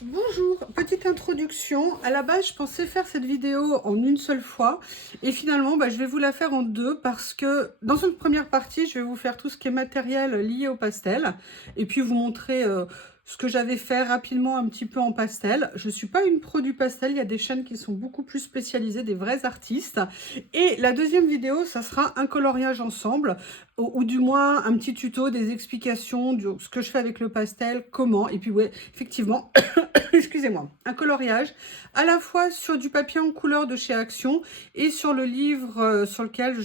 Bonjour, petite introduction. À la base, je pensais faire cette vidéo en une seule fois et finalement, je vais vous la faire en deux parce que dans une première partie, je vais vous faire tout ce qui est matériel lié au pastel et puis vous montrer ce que j'avais fait rapidement un petit peu en pastel. Je ne suis pas une pro du pastel, il y a des chaînes qui sont beaucoup plus spécialisées, des vrais artistes. Et la deuxième vidéo, ça sera un coloriage ensemble ou du moins un petit tuto, des explications de ce que je fais avec le pastel, comment. Et puis ouais, effectivement, excusez-moi, un coloriage à la fois sur du papier en couleur de chez Action et sur le livre sur lequel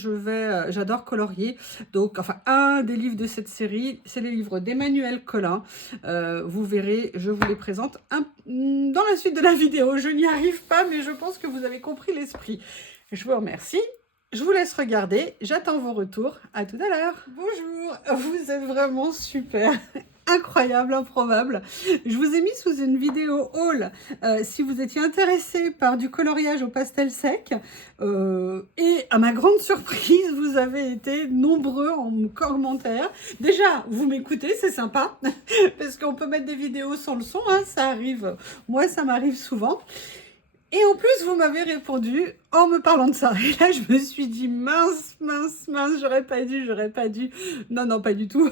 j'adore colorier. Donc, enfin, un des livres de cette série, c'est les livres d'Emmanuel Collin. Vous verrez, je vous les présente dans la suite de la vidéo. Je n'y arrive pas, mais je pense que vous avez compris l'esprit. Je vous remercie. Je vous laisse regarder. J'attends vos retours. À tout à l'heure. Bonjour, vous êtes vraiment super. Incroyable, improbable. Je vous ai mis sous une vidéo haul si vous étiez intéressé par du coloriage au pastel sec. Et à ma grande surprise, vous avez été nombreux en commentaire. Déjà, vous m'écoutez, c'est sympa, parce qu'on peut mettre des vidéos sans le son, hein, ça arrive. Moi, ça m'arrive souvent. Et en plus, vous m'avez répondu en me parlant de ça. Et là, je me suis dit, mince, j'aurais pas dû. Non, non, pas du tout.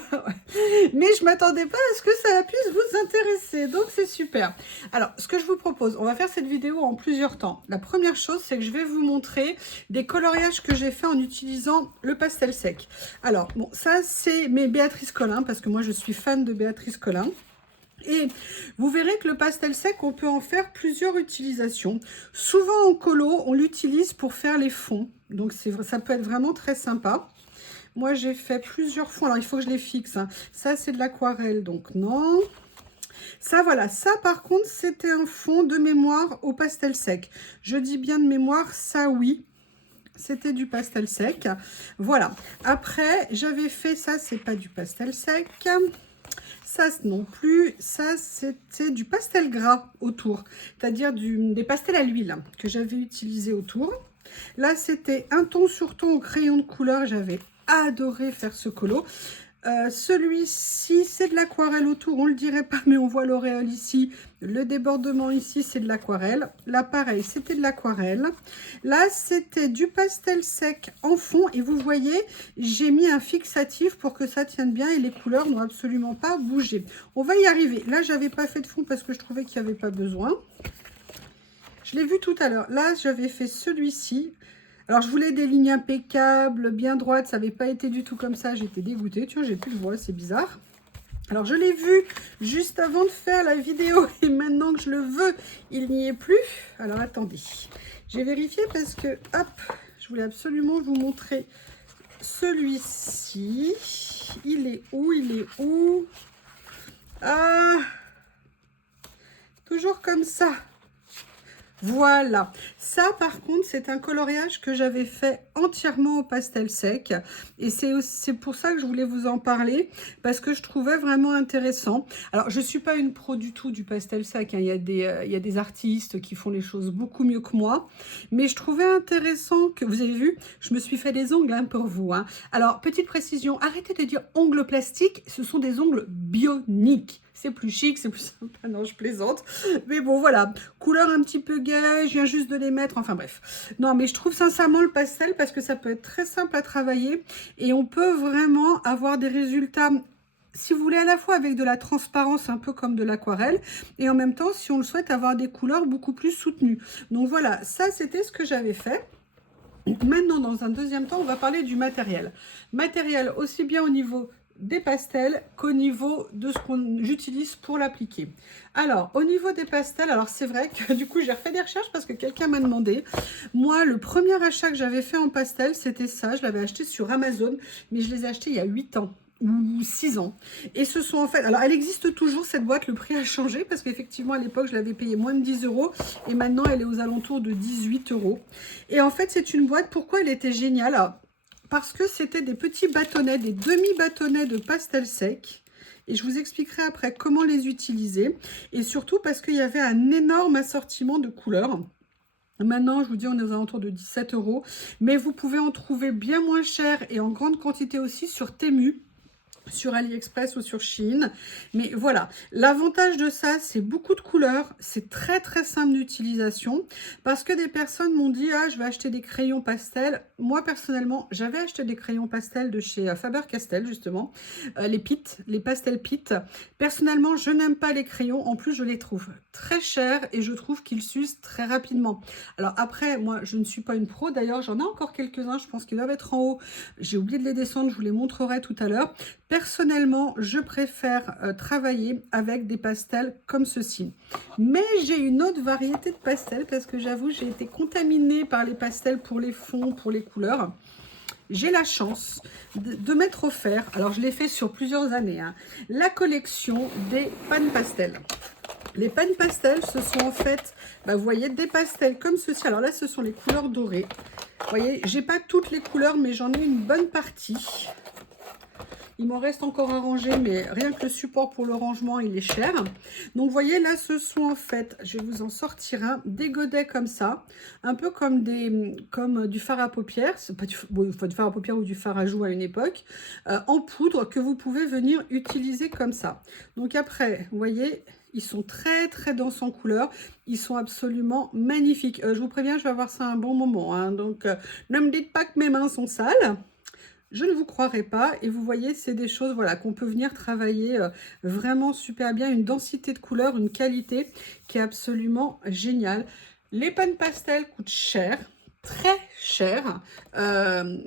Mais je m'attendais pas à ce que ça puisse vous intéresser. Donc, c'est super. Alors, ce que je vous propose, on va faire cette vidéo en plusieurs temps. La première chose, c'est que je vais vous montrer des coloriages que j'ai fait en utilisant le pastel sec. Alors, bon, ça, c'est mes Béatrice Collin, parce que moi, je suis fan de Béatrice Collin. Et vous verrez que le pastel sec, on peut en faire plusieurs utilisations. Souvent en colo, on l'utilise pour faire les fonds. Donc ça peut être vraiment très sympa. Moi, j'ai fait plusieurs fonds. Alors, il faut que je les fixe, hein. Ça, c'est de l'aquarelle, donc non. Ça, voilà. Ça, par contre, c'était un fond de mémoire au pastel sec. Je dis bien de mémoire, ça, oui. C'était du pastel sec. Voilà. Après, j'avais fait ça, c'est pas du pastel sec. Ça non plus, ça c'était du pastel gras autour, c'est-à-dire des pastels à l'huile que j'avais utilisé autour. Là c'était un ton sur ton au crayon de couleur, j'avais adoré faire ce colo. Celui-ci c'est de l'aquarelle autour, on le dirait pas mais on voit l'auréole ici, le débordement ici c'est de l'aquarelle. Là pareil c'était de l'aquarelle. Là c'était du pastel sec en fond et vous voyez j'ai mis un fixatif pour que ça tienne bien et les couleurs n'ont absolument pas bougé. On va y arriver. Là j'avais pas fait de fond parce que je trouvais qu'il n'y avait pas besoin. Je l'ai vu tout à l'heure. Là j'avais fait celui-ci. Alors, je voulais des lignes impeccables, bien droites. Ça n'avait pas été du tout comme ça. J'étais dégoûtée. Tiens, j'ai plus de voix, c'est bizarre. Alors, je l'ai vu juste avant de faire la vidéo. Et maintenant que je le veux, il n'y est plus. Alors, attendez. J'ai vérifié parce que, hop, je voulais absolument vous montrer celui-ci. Il est où? Il est où? Ah, toujours comme ça. Voilà, ça par contre c'est un coloriage que j'avais fait entièrement au pastel sec et c'est pour ça que je voulais vous en parler parce que je trouvais vraiment intéressant. Alors je ne suis pas une pro du tout du pastel sec, hein. Il y a des artistes qui font les choses beaucoup mieux que moi, mais je trouvais intéressant que, vous avez vu, je me suis fait des ongles hein, pour vous. Hein. Alors petite précision, arrêtez de dire ongles plastiques, ce sont des ongles bioniques. C'est plus chic, c'est plus sympa. Non, je plaisante. Mais bon, voilà. Couleur un petit peu gaie, je viens juste de les mettre. Enfin, bref. Non, mais je trouve sincèrement le pastel parce que ça peut être très simple à travailler. Et on peut vraiment avoir des résultats, si vous voulez, à la fois avec de la transparence, un peu comme de l'aquarelle. Et en même temps, si on le souhaite, avoir des couleurs beaucoup plus soutenues. Donc voilà, ça, c'était ce que j'avais fait. Maintenant, dans un deuxième temps, on va parler du matériel. Matériel aussi bien au niveau des pastels qu'au niveau de ce qu'on j'utilise pour l'appliquer. Alors, au niveau des pastels, alors c'est vrai que du coup, j'ai refait des recherches parce que quelqu'un m'a demandé. Moi, le premier achat que j'avais fait en pastel, c'était ça. Je l'avais acheté sur Amazon, mais je les ai achetés il y a 8 ans ou 6 ans. Et ce sont en fait... Alors, elle existe toujours, cette boîte. Le prix a changé parce qu'effectivement, à l'époque, je l'avais payé moins de 10 € et maintenant, elle est aux alentours de 18 €. Et en fait, c'est une boîte. Pourquoi elle était géniale? Alors, parce que c'était des petits bâtonnets, des demi-bâtonnets de pastel sec. Et je vous expliquerai après comment les utiliser. Et surtout parce qu'il y avait un énorme assortiment de couleurs. Maintenant, je vous dis, on est aux alentours de 17 €. Mais vous pouvez en trouver bien moins cher et en grande quantité aussi sur Temu. sur AliExpress ou sur Shein. Mais voilà, l'avantage de ça, c'est beaucoup de couleurs, c'est très très simple d'utilisation, parce que des personnes m'ont dit, ah, je vais acheter des crayons pastels. Moi, personnellement, j'avais acheté des crayons pastels de chez Faber-Castell, justement, les Pitt, les pastels Pitt. Personnellement, je n'aime pas les crayons, en plus, je les trouve très chers et je trouve qu'ils s'usent très rapidement. Alors après, moi, je ne suis pas une pro, d'ailleurs, j'en ai encore quelques-uns, je pense qu'ils doivent être en haut. J'ai oublié de les descendre, je vous les montrerai tout à l'heure. Personnellement, je préfère travailler avec des pastels comme ceci. Mais j'ai une autre variété de pastels parce que j'avoue, j'ai été contaminée par les pastels pour les fonds, pour les couleurs. J'ai la chance de m'être offert, alors je l'ai fait sur plusieurs années, hein, la collection des pannes pastels. Les pannes pastels, ce sont en fait, vous voyez, des pastels comme ceci. Alors là, ce sont les couleurs dorées. Vous voyez, j'ai pas toutes les couleurs, mais j'en ai une bonne partie. Il m'en reste encore à ranger, mais rien que le support pour le rangement, il est cher. Donc, vous voyez, là, ce sont en fait, je vais vous en sortir un, des godets comme ça, un peu comme du fard à paupières, c'est pas du fard à paupières ou du fard à joues à une époque, en poudre que vous pouvez venir utiliser comme ça. Donc après, vous voyez, ils sont très très denses en couleur, ils sont absolument magnifiques. Je vous préviens, je vais avoir ça un bon moment, hein, donc ne me dites pas que mes mains sont sales. Je ne vous croirai pas, et vous voyez, c'est des choses voilà, qu'on peut venir travailler vraiment super bien, une densité de couleurs, une qualité qui est absolument géniale. Les pannes pastel coûtent cher, très cher,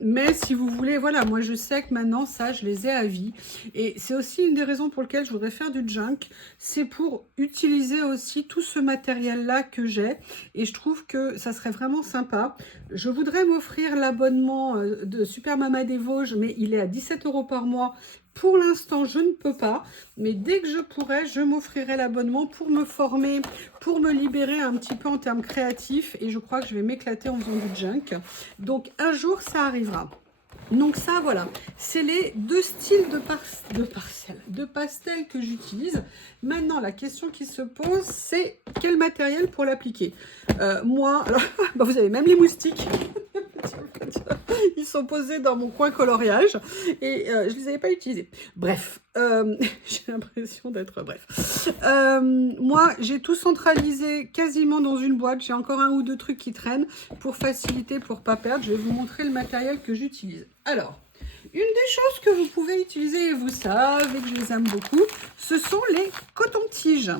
mais si vous voulez, voilà, moi je sais que maintenant ça je les ai à vie, et c'est aussi une des raisons pour lesquelles je voudrais faire du junk, c'est pour utiliser aussi tout ce matériel là que j'ai, et je trouve que ça serait vraiment sympa. Je voudrais m'offrir l'abonnement de Super Mama des Vosges, mais il est à 17 € par mois. Pour l'instant, je ne peux pas, mais dès que je pourrai, je m'offrirai l'abonnement pour me former, pour me libérer un petit peu en termes créatifs, et je crois que je vais m'éclater en faisant du junk. Donc, un jour, ça arrivera. Donc ça, voilà, c'est les deux styles de pastel que j'utilise. Maintenant, la question qui se pose, c'est quel matériel pour l'appliquer. Moi, alors, vous avez même les moustiques. Ils sont posés dans mon coin coloriage et je ne les avais pas utilisés. Bref, j'ai l'impression d'être bref. Moi, j'ai tout centralisé quasiment dans une boîte. J'ai encore un ou deux trucs qui traînent pour faciliter, pour ne pas perdre. Je vais vous montrer le matériel que j'utilise. Alors, une des choses que vous pouvez utiliser, et vous savez que je les aime beaucoup, ce sont les cotons-tiges.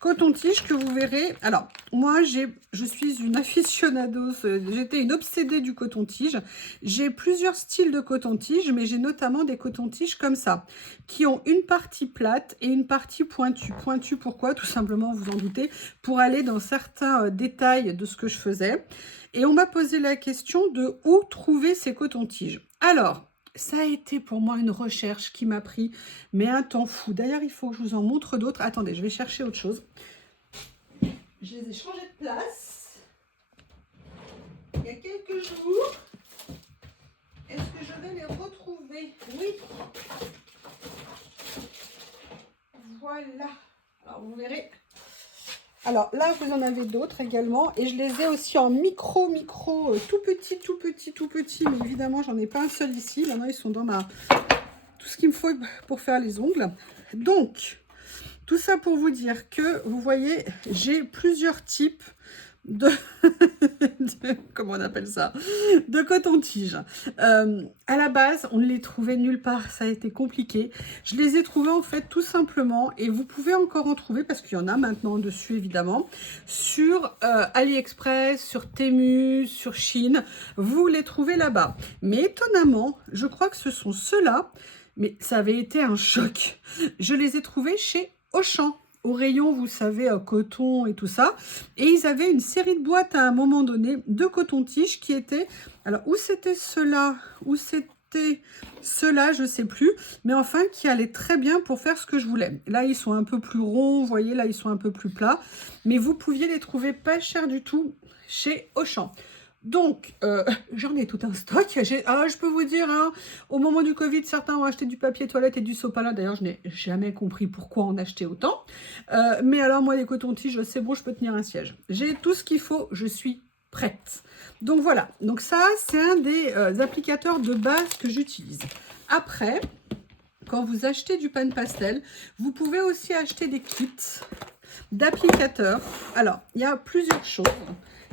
Coton-tige que vous verrez. Alors, moi, je suis une aficionado, j'étais une obsédée du coton-tige. J'ai plusieurs styles de coton-tige, mais j'ai notamment des cotons-tiges comme ça, qui ont une partie plate et une partie pointue. Pointue, pourquoi? Tout simplement, vous en doutez, pour aller dans certains détails de ce que je faisais. Et on m'a posé la question de où trouver ces cotons-tiges. Alors, ça a été pour moi une recherche qui m'a pris mais un temps fou. D'ailleurs, il faut que je vous en montre d'autres. Attendez, je vais chercher autre chose. Je les ai changés de place il y a quelques jours. Est-ce que je vais les retrouver? Oui. Voilà. Alors, vous verrez. Alors là, vous en avez d'autres également. Et je les ai aussi en micro, tout petit. Mais évidemment, j'en ai pas un seul ici. Maintenant, ils sont dans tout ce qu'il me faut pour faire les ongles. Donc, tout ça pour vous dire que, vous voyez, j'ai plusieurs types comment on appelle ça, de coton-tige. À la base, on ne les trouvait nulle part, ça a été compliqué. Je les ai trouvés en fait tout simplement, et vous pouvez encore en trouver parce qu'il y en a maintenant dessus évidemment, sur AliExpress, sur Temu, sur Shein, vous les trouvez là-bas. Mais étonnamment, je crois que ce sont ceux-là, mais ça avait été un choc. Je les ai trouvés chez Auchan. Au rayon, vous savez, coton et tout ça. Et ils avaient une série de boîtes à un moment donné de coton-tige qui étaient... Alors, où c'était ceux-là, où c'était ceux-là, je ne sais plus. Mais enfin, qui allaient très bien pour faire ce que je voulais. Là, ils sont un peu plus ronds, vous voyez, là, ils sont un peu plus plats. Mais vous pouviez les trouver pas chers du tout chez Auchan. Donc, j'en ai tout un stock. Je peux vous dire, hein, au moment du Covid, certains ont acheté du papier toilette et du sopalin. D'ailleurs, je n'ai jamais compris pourquoi en acheter autant. Mais alors, moi, les cotons-tiges, c'est bon, je peux tenir un siège. J'ai tout ce qu'il faut, je suis prête. Donc, voilà. Donc, ça, c'est un des applicateurs de base que j'utilise. Après, quand vous achetez du pan pastel, vous pouvez aussi acheter des kits d'applicateurs. Alors, il y a plusieurs choses.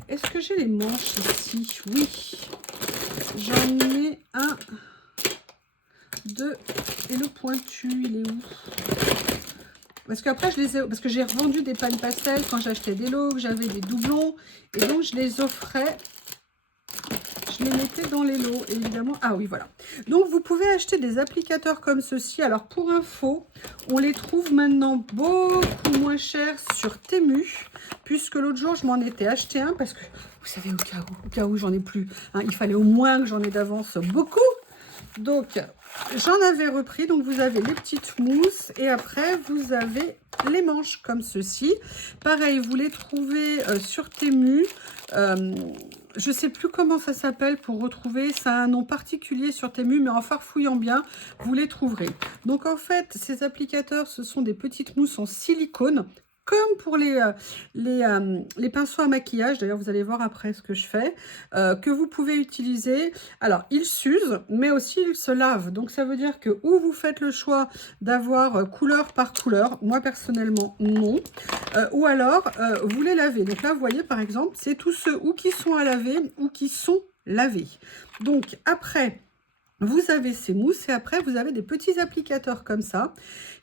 Est-ce que j'ai les manches ici? Oui. J'en ai un, deux. Et le pointu, il est où? Parce qu'après, parce que j'ai revendu des pans pastel quand j'achetais des lots, que j'avais des doublons. Et donc, je les offrais. Je les mettais dans les lots, évidemment. Ah oui, voilà. Donc, vous pouvez acheter des applicateurs comme ceci. Alors, pour info, on les trouve maintenant beaucoup moins chers sur Temu. Puisque l'autre jour, je m'en étais acheté un. Parce que, vous savez, au cas où j'en ai plus. Hein, il fallait au moins que j'en ai d'avance beaucoup. Donc, j'en avais repris. Donc, vous avez les petites mousses. Et après, vous avez les manches comme ceci. Pareil, vous les trouvez sur Temu. Je ne sais plus comment ça s'appelle pour retrouver. Ça a un nom particulier sur Temu, mais en farfouillant bien, vous les trouverez. Donc, en fait, ces applicateurs, ce sont des petites mousses en silicone. Comme pour les pinceaux à maquillage, d'ailleurs vous allez voir après ce que je fais, que vous pouvez utiliser. Alors ils s'usent, mais aussi ils se lavent. Donc ça veut dire que ou vous faites le choix d'avoir couleur par couleur, moi personnellement non, ou alors vous les lavez. Donc là vous voyez par exemple, c'est tous ceux ou qui sont à laver ou qui sont lavés. Donc après, vous avez ces mousses et après vous avez des petits applicateurs comme ça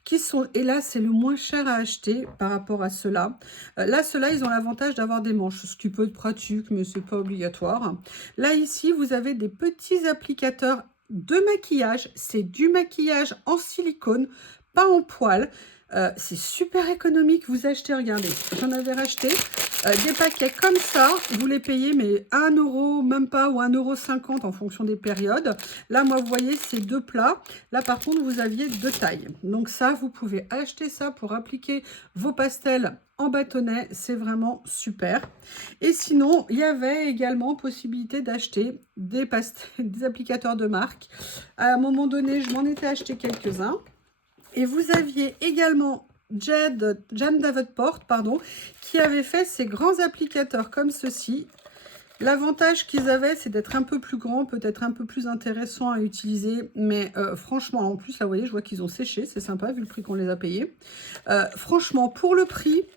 qui sont, et là c'est le moins cher à acheter par rapport à ceux-là. Là ceux-là ils ont l'avantage d'avoir des manches, ce qui peut être pratique mais c'est pas obligatoire. Là ici vous avez des petits applicateurs de maquillage, c'est du maquillage en silicone, pas en poil. C'est super économique, vous achetez, regardez, j'en avais racheté des paquets comme ça, vous les payez mais 1 euro, même pas, ou 1,50 € en fonction des périodes. Là, moi, vous voyez, c'est 2 plats. Là, par contre, vous aviez 2 tailles. Donc ça, vous pouvez acheter ça pour appliquer vos pastels en bâtonnet, c'est vraiment super. Et sinon, il y avait également possibilité d'acheter des applicateurs de marque. À un moment donné, je m'en étais acheté quelques-uns. Et vous aviez également Jeanne Davenport, pardon, qui avait fait ces grands applicateurs comme ceci. L'avantage qu'ils avaient, c'est d'être un peu plus grand, peut-être un peu plus intéressant à utiliser. Mais franchement, en plus, là, vous voyez, je vois qu'ils ont séché. C'est sympa, vu le prix qu'on les a payés. Franchement, pour le prix,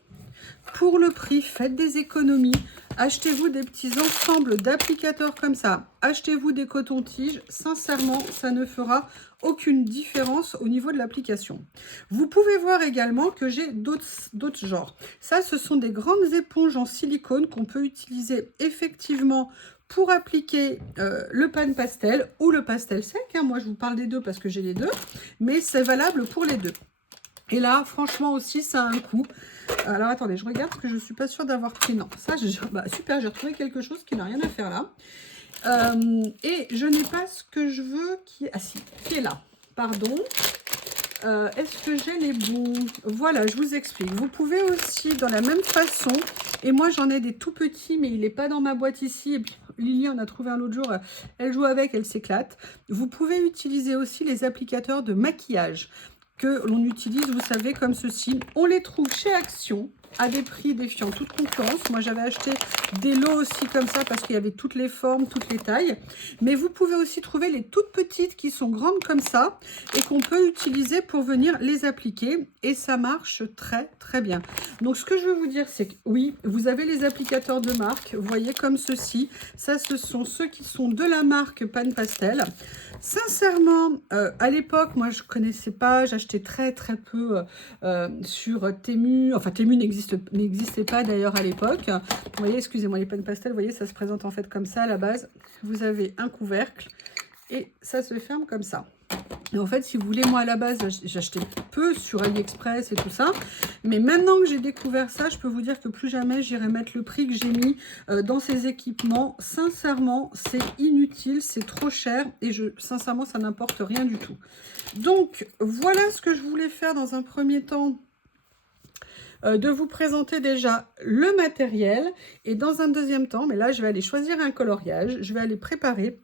faites des économies. Achetez-vous des petits ensembles d'applicateurs comme ça. Achetez-vous des cotons-tiges. Sincèrement, ça ne fera aucune différence au niveau de l'application. Vous pouvez voir également que j'ai d'autres genres. Ça, ce sont des grandes éponges en silicone qu'on peut utiliser effectivement pour appliquer le pan pastel ou le pastel sec. Hein. Moi, je vous parle des deux parce que j'ai les deux, mais c'est valable pour les deux. Et là, franchement aussi, ça a un coût. Alors, attendez, je regarde parce que je ne suis pas sûre d'avoir pris. Non, ça, super, j'ai retrouvé quelque chose qui n'a rien à faire là. Et je n'ai pas ce que je veux qui est là. Pardon. Est-ce que j'ai les bons? Voilà, je vous explique. Vous pouvez aussi, dans la même façon, et moi j'en ai des tout petits, mais il n'est pas dans ma boîte ici. Et puis Lily en a trouvé un l'autre jour, elle joue avec, elle s'éclate. Vous pouvez utiliser aussi les applicateurs de maquillage que l'on utilise, vous savez, comme ceci. On les trouve chez Action à des prix défiant toute concurrence. Moi, j'avais acheté des lots aussi comme ça parce qu'il y avait toutes les formes, toutes les tailles. Mais vous pouvez aussi trouver les toutes petites qui sont grandes comme ça et qu'on peut utiliser pour venir les appliquer. Et ça marche très, très bien. Donc, ce que je veux vous dire, c'est que oui, vous avez les applicateurs de marque. Vous voyez comme ceci. Ça, ce sont ceux qui sont de la marque Pan Pastel. Sincèrement, à l'époque, moi, je ne connaissais pas. J'achetais très, très peu sur Temu. Enfin, Temu n'existait pas d'ailleurs à l'époque. Vous voyez, excusez-moi, les Pan Pastel, vous voyez, ça se présente en fait comme ça à la base. Vous avez un couvercle et ça se ferme comme ça. Et en fait, si vous voulez, moi à la base, j'achetais peu sur AliExpress et tout ça. Mais maintenant que j'ai découvert ça, je peux vous dire que plus jamais j'irai mettre le prix que j'ai mis dans ces équipements. Sincèrement, c'est inutile, c'est trop cher et sincèrement, ça n'importe rien du tout. Donc, voilà ce que je voulais faire dans un premier temps. De vous présenter déjà le matériel et dans un deuxième temps, mais là je vais aller choisir un coloriage, je vais aller préparer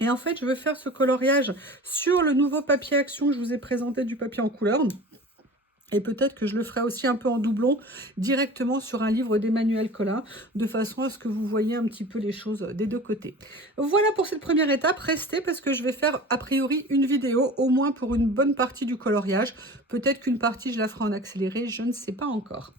et en fait je veux faire ce coloriage sur le nouveau papier Action que je vous ai présenté, du papier en couleur. Et peut-être que je le ferai aussi un peu en doublon, directement sur un livre d'Emmanuel Collin, de façon à ce que vous voyez un petit peu les choses des deux côtés. Voilà pour cette première étape, restez parce que je vais faire a priori une vidéo, au moins pour une bonne partie du coloriage. Peut-être qu'une partie je la ferai en accéléré, je ne sais pas encore.